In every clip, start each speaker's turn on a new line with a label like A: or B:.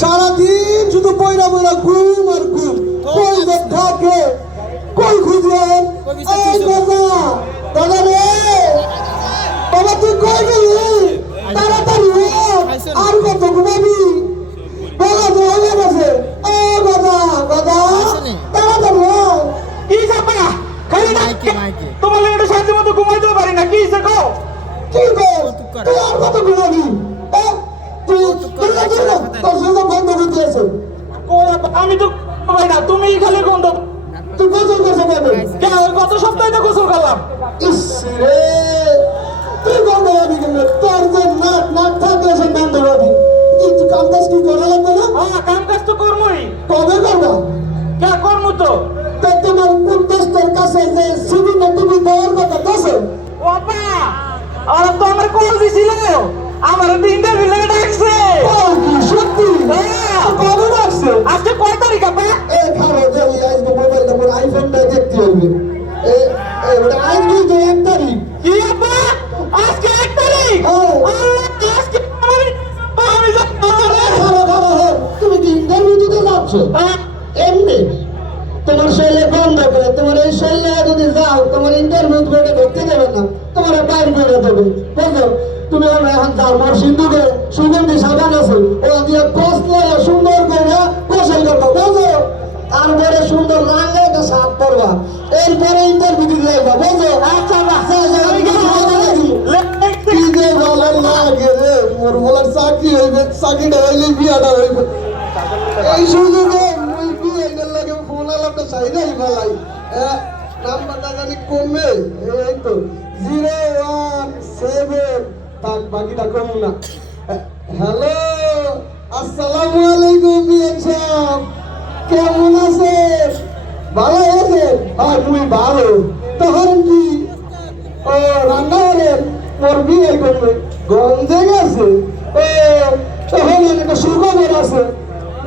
A: সারাদিন শুধু বইরা বইরা ঘুম আর ঘুম। কই যে থাকে, কই খুঁজলেন এই দাদা দাদা তুই কই গেলি? তাড়াতাড়ি আর কত ঘুমাবি? এখন যাও মোর সিন্ধুকে সুগন্ধি সাবান আছে। ও দিয়ে কষলে সুন্দর করে গোসল করব বুঝলো তারপরে সুন্দর রাঙে একটা সাপ করবা। এরপরে ইন্টারভিউ যাইবা বুঝলো আচ্ছা আচ্ছা মোর বলার চাকরি হইবে, চাকরিটা হইলে বিয়াটা হইবে। এই সুযোগে মুই বিয়ে লাগে ফোন আলাপটা চাইলেই ভালাই নাম্বারটা জানি কমবে? এই তো জিরো ওয়ান সেভেন থাক বাকিটা কম না। হ্যালো, আসসালামু আলাইকুম বিয়ান সাহেব। কেমন আছেন? ভালো আছেন? আর মুই ভালো? তখন কি? ও, রান্নাঘরের মোর বিয়ে করবে। গন্ধে গেছে ও, তখন একটা সুখবর আছে।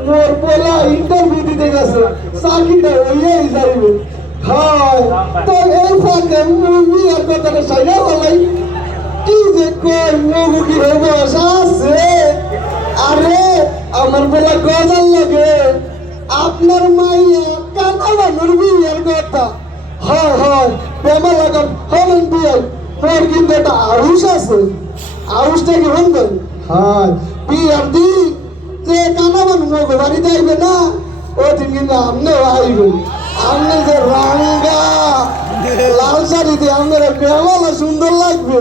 A: মোর পোলা ইন্টারভিউ দিতে গেছে। চাকরিটা হইয়াই যাইবে। হয়, তো এই ফাঁকে মুভি আর কথাটা সাইনা বলাই। আমার পোলা গজাল লাগে। আপনার মাইয়া কানা বানুর বিয়ের কথা। হয় হয়, প্রেমা লাগান, হলেন বিয়ে তোর কিন্তু একটা আউস আছে। আউসটা কি হনবেন হয় বিয়ার দি, যে কানা বানু মগো বাড়িতে না, ওদিন কিন্তু আপনিও আইবেন। আপনি যে রাঙ্গা। লাল শাড়ি দিয়ে আপনার বেমালা সুন্দর লাগবে।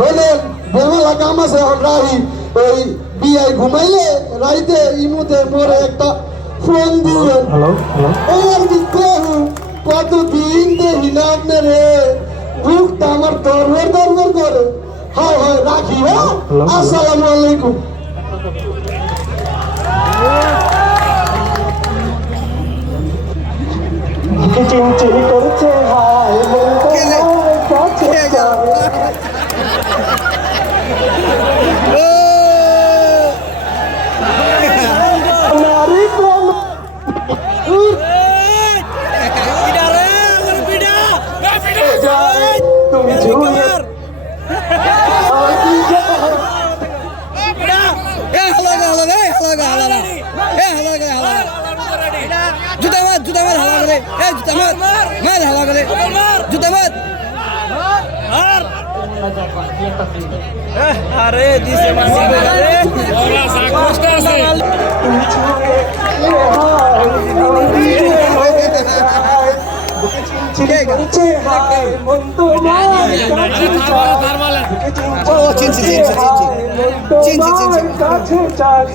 A: হলেন বেমালা কাম আছে রাহি। ওই বিয়াই ঘুমাইলে রাইতে ইমুতে মোরে একটা ফোন
B: হ্যালো
A: এই আর কি করু কতদিন দেখি না আপনার বুকটা আমার দরবার দরবার করে। হয় হয় রাখি হ্যাঁ? আসসালামু আলাইকুম।
B: চিনচিন করছে হায় কাছে চাই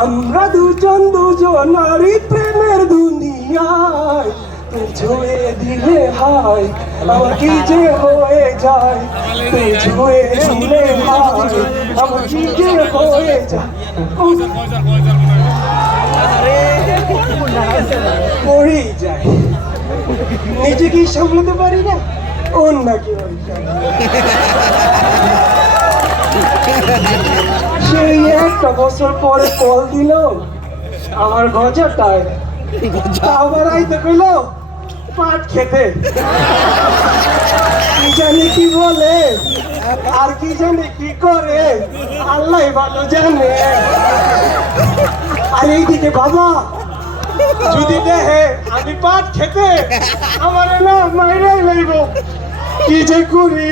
B: আমরা দুজন দুজন নারী প্রেমের দুনিয়ায়। তুই ছুঁয়ে দিলে হাই আমার কি যে হয়ে যায়? তুই ছুঁয়ে দিলে হাই আমার কি যে হয়ে যায়? পড়েই যায়। নিজে কি সামলাতে পারি না অন্য কি সেই একটা বছর পরে কল দিল আমার গজাটায়। তা আবার আইতে কইল পাট খেতে। কি জানি কি বলে আর কি জানি কি করে আল্লাহ ভালো জানে। আর এইদিকে বাবা যদি দেহে আমি পাট খেতে আমার না মাইরাই লইব। কি যে করি?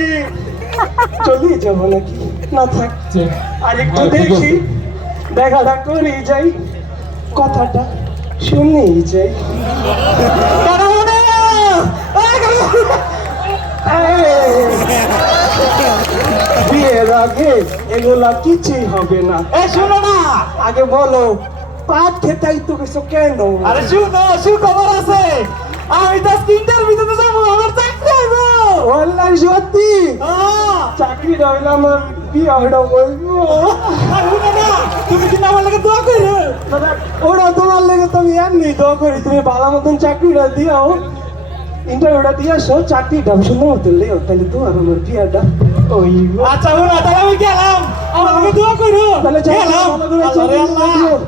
B: চলি যাব নাকি? না থাকছে। আর একটু দেখি দেখাটা করি যাই কথাটা শুনেই যাই। বিয়ের আগে এগুলা কিছুই হবে না। এ শোনো না। আগে বলো পাট খেতাই তো গেছো কেন?
C: আরে শুনো সুখবর আছে। আমি তো যাব আমার চাকরি হইব।
B: অনলাইন সত্যি? চাকরি রইল আমার বিয়ে হইল বলব
C: না তুমি কি আমার লাগে দোয়া করো।
B: ওরা তোমার লেগে তুমি এমনি দোয়া করি তুমি ভালো মতন চাকরিটা দিও ইন্টারভিউটা দিয়ে আসো চাকরিটা সুন্দর মতো লেও তাহলে তো আর আমার বিয়েটা
C: আচ্ছা ওরা তাহলে আমি গেলাম। আমার লাগে দোয়া করো। গেলাম। আল্লাহ আল্লাহ।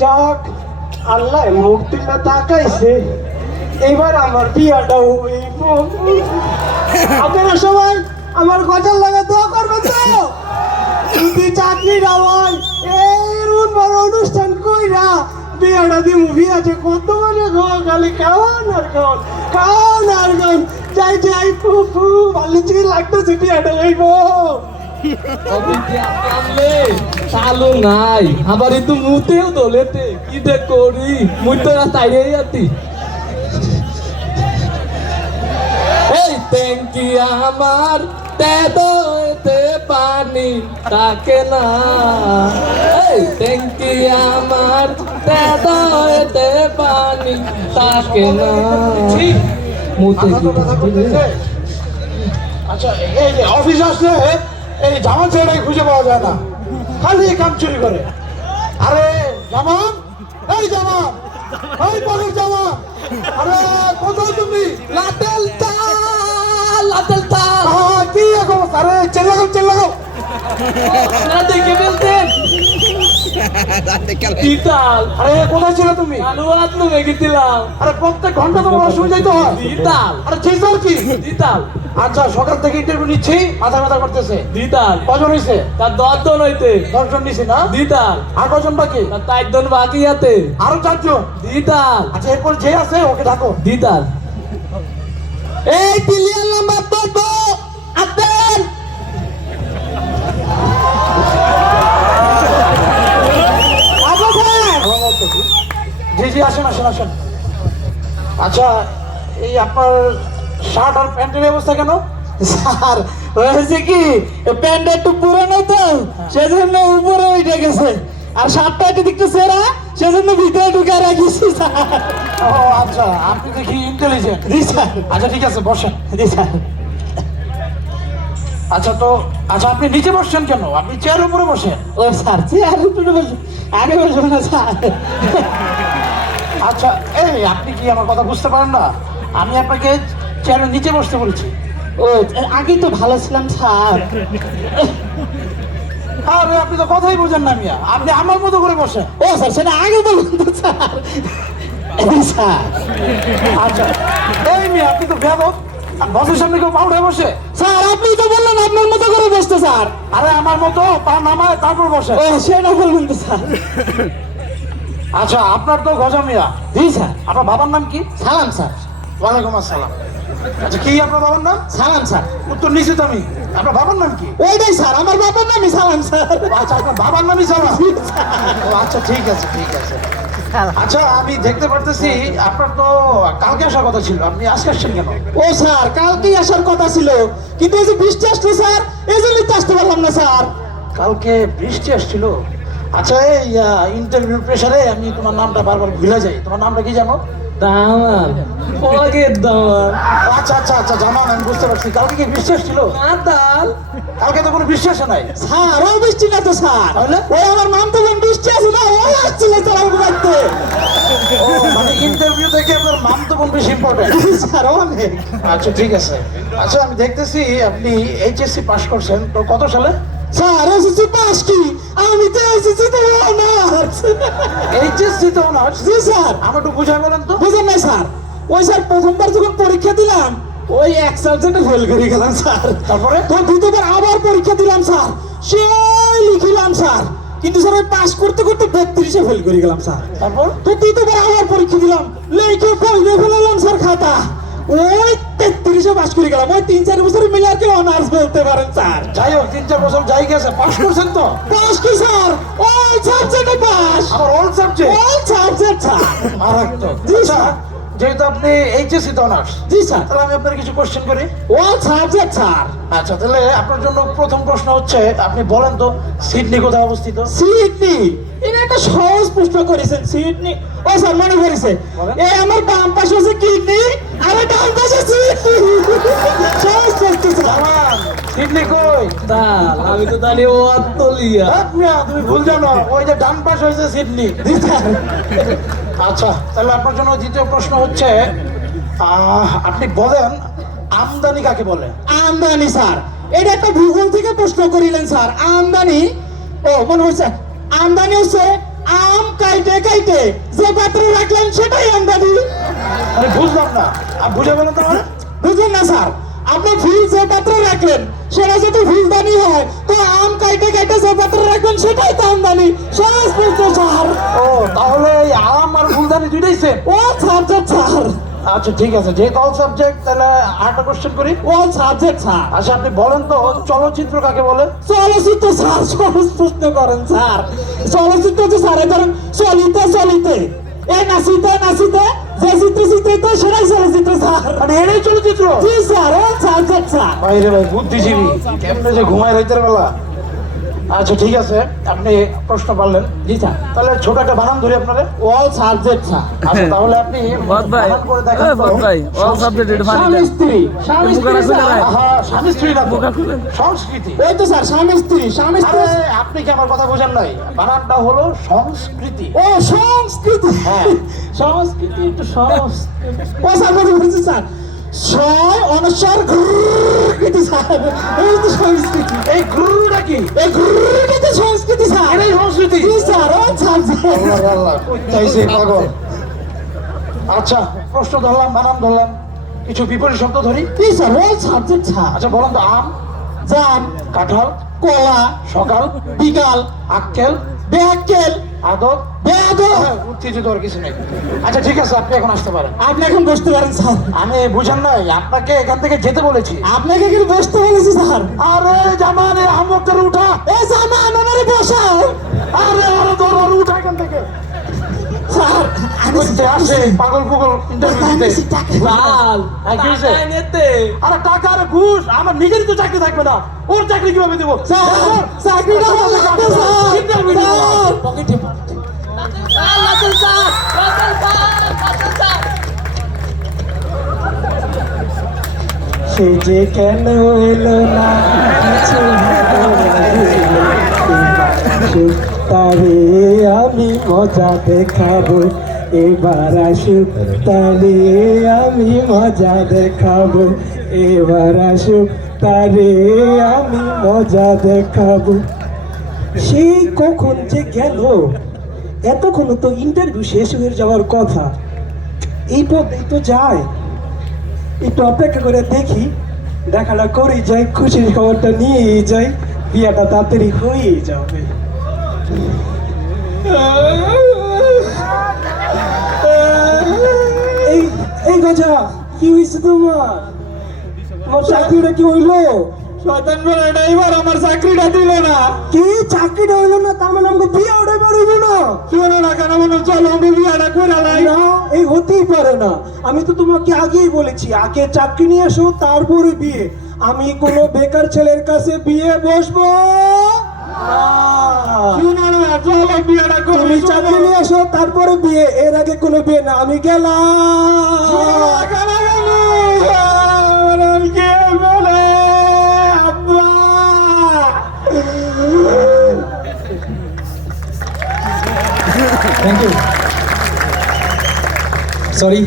B: যাক আল্লাহ মুখ তুলে তাকাইছে। এবার আমার বিয়াটা হইব আপনারা সবাই আমার গজাল লাগা দোয়া করবে তো? যদি চাকরি না হয় বড় অনুষ্ঠান কইরা বিয়াটা দিমু। বিয়াতে কত মানে গো খালি খাওয়ান আর খাওয়ান। খাওয়ান আর খাওয়ান। যাই যাই ফু ফু ভালো হইব
D: চালু নাই আবার একটু মুতেও দোলেতে কি দে করি? মুই তো তাইরে আতি এই ট্যাঙ্কি আমার তেদতে পানি তাকে না। এই ট্যাঙ্কি আমার তেদতে পানি তাকে না।
C: আচ্ছা এই অফিস আসলে এই জামা খুঁজে পাওয়া যায় না। খালি কাম চুরি করে। আরে জামান এই জামান এই পকেট জামান আরে কোথায় তুমি?
D: লাতেল তাল লাতেল তাল।
C: কি এখন আরে চেল্লাগো চেল্লাগো
D: না দেখে ফেলতেন
C: আরে কোথায় ছিল তুমি?
D: গেছিলাম
C: আরে প্রত্যেক ঘণ্টা তোমার অসুবিধা হয়। আরে চিন্তার কি? আচ্ছা সকাল থেকে ইন্টারভিউ নিচ্ছি মাথা করতেছে।
D: দিতাল।
C: কজন হয়েছে
D: তার হইতে।
C: দশজন নিছি না?
D: দিতাল।
C: আর কজন বাকি?
D: তার চারজন বাকি আছে।
C: আরও চারজন?
D: দিতাল।
C: আচ্ছা এরপর যে আছে ওকে ডাকো।
D: দিতাল। এই
C: অবস্থা কেন?
D: স্যার হয়েছে কি? প্যান্টটা একটু পুরনো তো সেজন্য উপরে উঠে গেছে। আর শার্টটা একটু একটু সেরা সেজন্য ভিতরে ঢুকে রাখিছি স্যার।
C: ও আচ্ছা আপনি দেখি ইন্টেলিজেন্ট
D: জি স্যার।
C: আচ্ছা ঠিক আছে বসেন।
D: জি স্যার।
C: আচ্ছা তো আচ্ছা আপনি নিচে বসছেন কেন? আপনি চেয়ার উপরে বসেন।
D: ও স্যার চেয়ার উপরে বসে আগে বসবো না স্যার।
C: আচ্ছা এই আপনি কি আমার কথা বুঝতে পারেন না? আমি আপনাকে চেয়ারের নিচে বসতে বলেছি।
D: ও আগেই তো ভালো ছিলাম স্যার।
C: আরে আপনি তো কথাই বোঝেন না মিয়া। আপনি আমার মতো করে বসেন।
D: ও স্যার সেটা আগে বলুন তো স্যার। স্যার।
C: আচ্ছা। এই মিয়া আপনি তো আর বসের সামনে কেউ পা উঠে বসে।
D: স্যার আপনি তো বললেন আপনার মতো করে বসতে স্যার।
C: আরে আমার মতো পা নামায় তারপর বসে।
D: ও সেটা বলবেন তো স্যার।
C: আচ্ছা আপনার তো গজা মিয়া।
D: জি স্যার।
C: আপনার বাবার নাম কি?
D: সালাম স্যার।
C: ওয়ালাইকুম আসসালাম। আচ্ছা কি আপনার বাবার নাম?
D: সালাম স্যার।
C: উত্তর নিশ্চিত আমি। আপনার বাবার নাম কি?
D: ওইটাই স্যার। আমার বাবার নামই সালাম স্যার।
C: আচ্ছা আপনার বাবার নামই সালাম। আচ্ছা ঠিক আছে ঠিক আছে। আচ্ছা আমি দেখতে পারতেছি আপনার তো কালকে আসার কথা ছিল। আপনি আজকে আসছেন কেন?
D: ও স্যার কালকেই আসার কথা ছিল। কিন্তু এই যে বৃষ্টি আসলো স্যার এই জন্যই তো আসতে পারলাম না স্যার।
C: কালকে বৃষ্টি আসছিল। আচ্ছা এই ইন্টারভিউ প্রেসারে আমি তোমার নামটা বারবার ভুলে যাই। তোমার নামটা কি জানো?
D: পকেট
C: আচ্ছা আচ্ছা আচ্ছা জামান আমি বুঝতে পারছি। কালকে কি
D: মাতাল।
C: কালকে তো কোনো নাই।
D: স্যার ও বৃষ্টি না তো স্যার।
C: তাহলে?
D: ওই আমার নাম তো বোন না ওই আসছিল স্যার আমাকে দেখতে।
C: মানে ইন্টারভিউ থেকে আপনার নাম তো বেশি ইম্পর্টেন্ট
D: স্যার অনেক।
C: আচ্ছা ঠিক আছে। আচ্ছা আমি দেখতেছি আপনি এইচএসসি পাস করছেন। তো কত সালে?
D: স্যার এসেছি পাস কি? আমি তো এসেছি তো অনার্স
C: এইচএসসি তো অনার্স
D: জি স্যার।
C: আমার একটু বুঝাই বলেন তো।
D: বুঝেন নাই স্যার। ওই স্যার প্রথমবার যখন পরীক্ষা দিলাম ওই এক সাবজেক্টে ফেল করে গেলাম স্যার।
C: তারপরে?
D: তো দ্বিতীয়বার আবার পরীক্ষা দিলাম স্যার। সেই লিখিলাম স্যার। কিন্তু স্যার ওই পাস করতে করতে বত্রিশে ফেল করে গেলাম স্যার।
C: তারপর?
D: তো দ্বিতীয়বার আবার পরীক্ষা দিলাম লেখে ফেলে ফেলালাম স্যার খাতা। ওই তেত্রিশে পাস করে গেলাম। ওই তিন চার বছর মিলে আর কি অনার্স বলতে পারেন স্যার।
C: যাই হোক তিন চার বছর যাই গেছে। পাস করছেন তো?
D: পাস কি স্যার? অল সাবজেক্টে পাস
C: আমার all subject
D: all subject sir.
C: মারাত্মক
D: জি,
C: আচ্ছা
D: স্যার।
C: যেহেতু আপনি এইচএসসি অনার্স
D: জি স্যার।
C: তাহলে আমি আপনার কিছু কোশ্চেন করি।
D: All subject sir.
C: আচ্ছা তাহলে আপনার জন্য প্রথম প্রশ্ন হচ্ছে আপনি বলেন তো সিডনি কোথায় অবস্থিত?
D: সিডনি একটা সহজ প্রশ্ন করেছেন সিডনি। ও স্যার মনে করেছে। এই আমার বাম পাশে হচ্ছে কিডনি আর ডান পাশে সিডনি। সহজ প্রশ্ন স্যার।
C: সিডনি কই?
D: দাল আমি তো জানি ও আত্মলিয়া।
C: ধ্যাৎ মিয়া, তুমি ভুল জানো। ওই যে ডান পাশ হয়েছে সিডনি। আচ্ছা তাহলে আপনার জন্য দ্বিতীয় প্রশ্ন হচ্ছে আহ, আপনি বলেন আমদানি কাকে বলে?
D: আমদানি স্যার। এটা একটা ভূগোল থেকে প্রশ্ন করিলেন স্যার। আমদানি ও মনে হচ্ছে আমদানি হচ্ছে আম কাইটে কাইটে। যে পাত্রে রাখলেন সেটাই আমদানি।
C: আরে বুঝলাম না। আপনি বুঝে বলেন তো?
D: বুঝলেন না স্যার। আপনি ফুল যে পাত্রে রাখলেন সেটা যদি ফুলদানি হয় তো আম কাইটে কাইটে যে পাত্রে রাখবেন সেটাই তো আমদানি। সহজ প্রশ্ন স্যার।
C: ও তাহলে এই আম আর ফুলদানি দুইটাই সেম
D: ও সাবজেক্ট স্যার।
C: আচ্ছা ঠিক আছে। যেহেতু অল সাবজেক্ট তাহলে আরেকটা কোশ্চেন করি।
D: All subject sir.
C: আচ্ছা আপনি বলেন তো চলচ্চিত্র কাকে বলে?
D: চলচ্চিত্র স্যার সহজ প্রশ্ন করেন স্যার। চলচ্চিত্র হচ্ছে স্যার ধরেন চলিতে চলিতে। এই নাচিতে নাচিতে যে চিত্র চিত্রিত সেটাই চলচ্চিত্র স্যার।
C: মানে এটাই চলচ্চিত্র?
D: জি স্যার ও সাবজেক্ট স্যার।
C: বাইরে ভাই বুদ্ধিজীবী। কেমনে যে ঘুমায় রাইতের বেলা? আচ্ছা ঠিক আছে। আপনি প্রশ্ন পারলেন
D: জি স্যার।
C: তাহলে ছোট একটা বানান ধরি আপনাদের।
D: All subject sir.
C: আচ্ছা তাহলে আপনি
E: বদ ভাই। বদ ভাই অল সাবজেক্ট এটা মানি
D: স্বামী স্ত্রী স্বামী স্ত্রী
C: স্বামী স্ত্রী না সংস্কৃতি।
D: ওই তো স্যার স্বামী স্ত্রী স্বামী স্ত্রী।
C: আপনি কি আমার কথা বোঝেন নাই? বানানটা হলো সংস্কৃতি।
D: ও সংস্কৃতি।
C: হ্যাঁ।
D: সংস্কৃতি একটু সংস্কৃতি। ও স্যার বুঝতে পেরেছি স্যার। ছয় অনুসার ঘৃতি স্যার। এই তো সংস্কৃতি।
C: এই গুরুটা কি?
D: এই ঘৃতি সংস্কৃতি স্যার।
C: এটাই সংস্কৃতি।
D: জি স্যার ও সাবজেক্ট
C: আল্লাহ আল্লাহ চাইছে পাগল। আচ্ছা প্রশ্ন ধরলাম বানান ধরলাম। কিছু বিপরীত শব্দ ধরি?
D: জি স্যার ও সাবজেক্ট স্যার।
C: আচ্ছা বলেন তো আম
D: জাম
C: কাঁঠাল
D: কলা
C: সকাল
D: বিকাল
C: আক্কেল
D: ব্যাকেল।
C: আদর হ্যাঁ, আর আচ্ছা ঠিক আছে আপনি এখন আসতে পারেন।
D: আপনি এখন বসতে পারেন স্যার।
C: আমি বুঝেন নাই আপনাকে এখান থেকে যেতে বলেছি।
D: আপনাকে কিন্তু বসতে বলেছি স্যার।
C: আরে জামান আমকের উঠা।
D: এই জামান ওনারে বসাও।
C: আরে আরে ধর উঠা এখান থেকে।
D: স্যার
C: করতে আসে পাগল পুগল ইন্টারভিউ দিতে।
D: লাল
C: হ্যাঁ? আরে ঘুষ। আমার নিজেরই তো চাকরি থাকবে না। ওর চাকরি কীভাবে দেবো?
D: চাকরিটা
B: সে যে কেন এলো না তারে আমি মজা দেখাবো এবার আসুক তারে আমি মজা দেখাবো এবার আসুক তারে আমি মজা দেখাবো সেই কখন যে গেল এতক্ষণ তো ইন্টারভিউ শেষ হয়ে যাওয়ার কথা। এই পথেই তো যায় একটু অপেক্ষা করে দেখি। দেখাটা করে যাই খুশির খবরটা নিয়েই যাই। বিয়াটা তাড়াতাড়ি হয়েই যাবে। এই এই গজা, কি হয়েছে তোমার? তোমার চাকরিটা কি হইল?
D: শয়তান বলে ড্রাইভার আমার চাকরিটা দিল না।
B: কি? চাকরিটা হইল না? তার মানে আমাকে বিয়ে ওটা বেরোইলো না?
D: শুনো না কেন মনে চলো আমি বিয়াটা করে লাই
B: না এই হতেই পারে না। আমি তো তোমাকে আগেই বলেছি আগে চাকরি নিয়ে আসো তারপরে বিয়ে। আমি কোনো বেকার ছেলের কাছে বিয়ে বসবো তুমি চাকরি নিয়ে আসো তারপরে বিয়ে। এর আগে কোনো বিয়ে না আমি গেলাম। Thank you. Sorry.